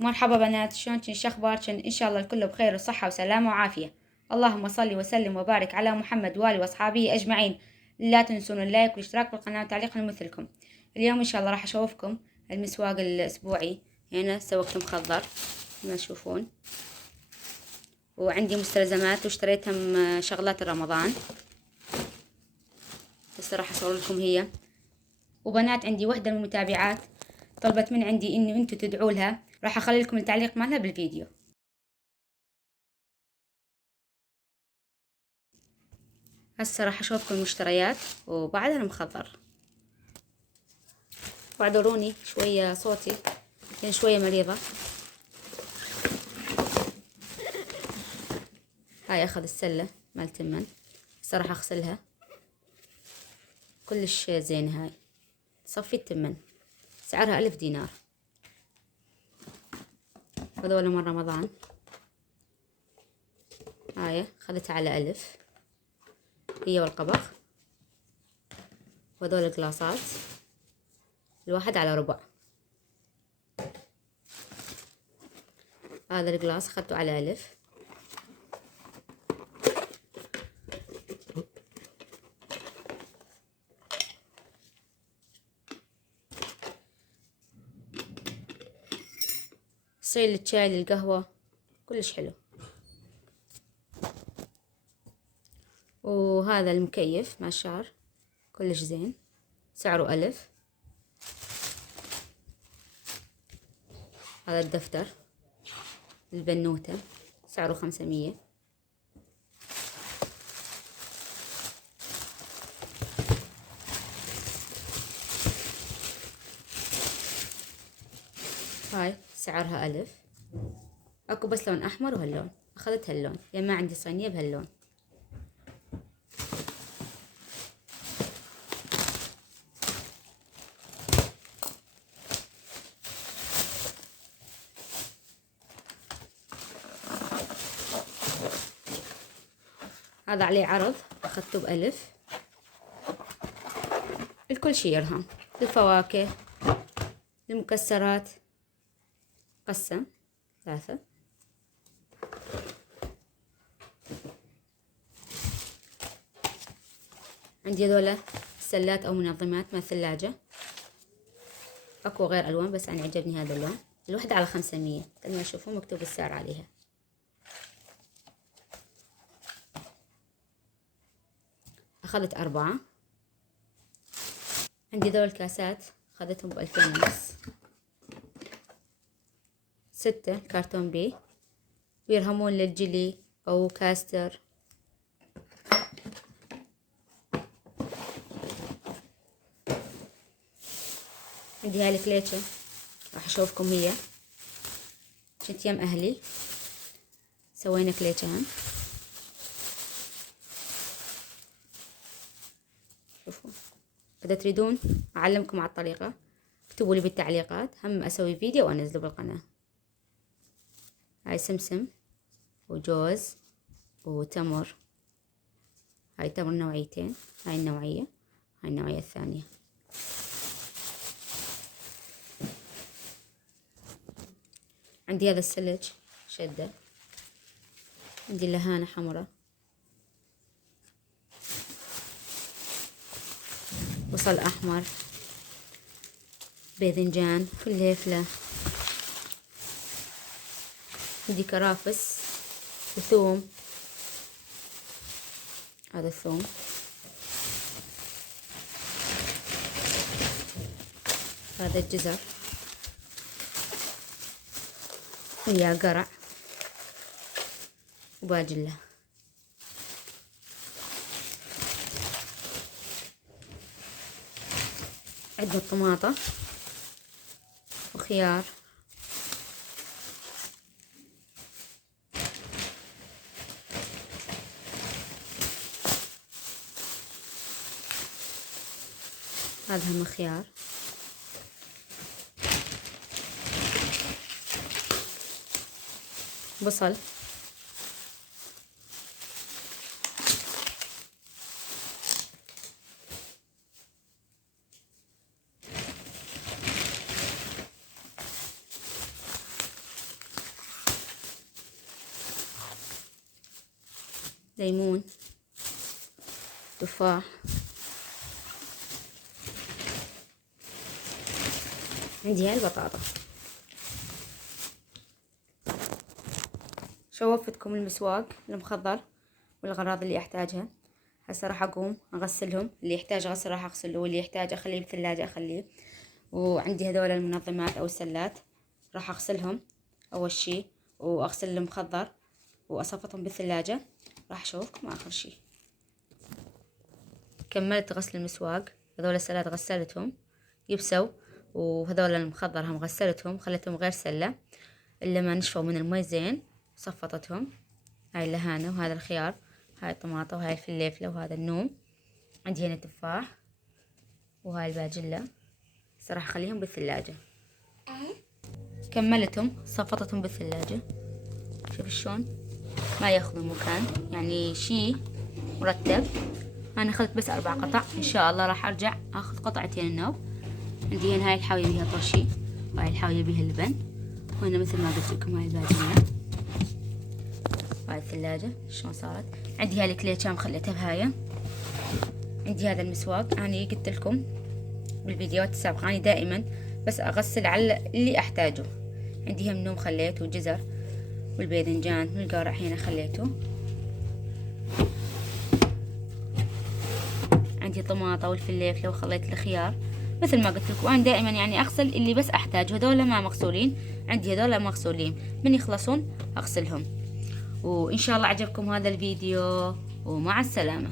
مرحبا بنات، شلونكن؟ شخباركن؟ ان شاء الله الكل بخير وصحة وسلامة وعافية. اللهم صل وسلم وبارك على محمد وآله واصحابه اجمعين. لا تنسون اللايك والاشتراك بالقناة وتعليق لمثلكم. اليوم ان شاء الله راح اشوفكم المسواق الاسبوعي. هنا سوقت مخضر ما تشوفون، وعندي مستلزمات واشتريتها من شغلات رمضان. بس راح اصور لكم هي. وبنات عندي وحدة من المتابعات طلبت من عندي انه انتوا تدعوا لها، راح اخلي لكم التعليق مالها بالفيديو. هسه راح اشوفكم المشتريات وبعدها المخضر. واعذروني شوية صوتي لان شوية مريضة. هاي اخذ السلة مال تمن، هسه راح اغسلها كلش زين. هاي تصفي التمن، سعرها 1000 دينار. هذول من رمضان. هاي اخذتها على 1000 هي والقبخ. وهذول القلاصات الواحد على ربع. هذا القلاص اخذته على 1000. صيل للشاي للقهوة كلش حلو. وهذا المكيف مع الشعر كلش زين، سعره 1000. هذا الدفتر البنوتة سعره 500. هاي سعرها 1000. اكو بس لون احمر وهاللون، اخذت هاللون يعني ما عندي صينية بهاللون. هذا عليه عرض اخذته ب1000. الكل شي يرهم، الفواكه المكسرات قسم 3. عندي هذولا سلات او منظمات مال ثلاجة، اكو غير الوان بس انا عجبني هذا اللون. الوحدة على 500 مثل ما تشوفون مكتوب السعر عليها. اخذت 4. عندي ذول الكاسات اخذتهم ب2500. 6 كرتون بي ويرهمون للجلي او كاستر. عندي هاي الكليتشة راح اشوفكم هي. كنت يم اهلي سوينا كليتشان. شوفوا، اذا تريدون اعلمكم على الطريقة اكتبوا لي بالتعليقات، هم اسوي فيديو وانزله بالقناة. هاي سمسم وجوز وتمر. هاي تمر نوعيتين، هاي النوعية هاي النوعية الثانية. عندي هذا السلج شدة. عندي اللهانة حمرة. بصل أحمر، باذنجان، فلفلة. عندي كرافس وثوم. هذا الثوم. هذا الجزر ويا قرع وباجلة. عندنا طماطة وخيار. هذا هم خيار. بصل. ليمون، تفاح، عندي هاي البطاطا. شوفتكم المسواق المخضر والأغراض اللي أحتاجها. هسه راح أقوم أغسلهم، اللي يحتاج غسل راح أغسله، واللي يحتاج أخليه بالثلاجة أخليه. وعندي هذول المنظمات أو السلات راح أغسلهم أول شي، وأغسل المخضر وأصفطهم بالثلاجة. راح أشوفكم آخر شي. كملت غسل المسواق، هذول السلات غسلتهم يبسوا، وهذول المخضر هم غسلتهم خليتهم غير سلة إلا ما نشفوا من المي زين. صفطتهم. هاي اللهانة وهذا الخيار، هاي الطماطة وهاي الفليفلة وهذا النوم. عندي هنا تفاح وهاي الباجلة. هسه راح اخليهم بالثلاجة. كملتهم صفطتهم بالثلاجة. شوف شلون ما ياخذون مكان، يعني شي مرتب. انا اخذت بس 4 قطع، ان شاء الله راح ارجع اخذ قطعتين النوب. عندي هنا هاي الحاوية بيها طرشي، وهاي الحاوية بيها اللبن، وهنا مثل ما قلت لكم هاي الباجلة. هاي الثلاجة شلون صارت. عندي هاي الكليتشام خليتها بهاية. عندي هذا المسواق، أنا قلت لكم بالفيديوهات السابقة أنا دائما بس أغسل على اللي أحتاجه. عندي هم نوم خليته، وجزر والباذنجان والقارع هنا خليته. عندي طماطة والفليفلة وخليت الخيار مثل ما قلت لكم. أنا دائما يعني أغسل اللي بس أحتاجه، هذول ما مغسولين عندي، هذول مغسولين من يخلصون أغسلهم. وإن شاء الله عجبكم هذا الفيديو، ومع السلامة.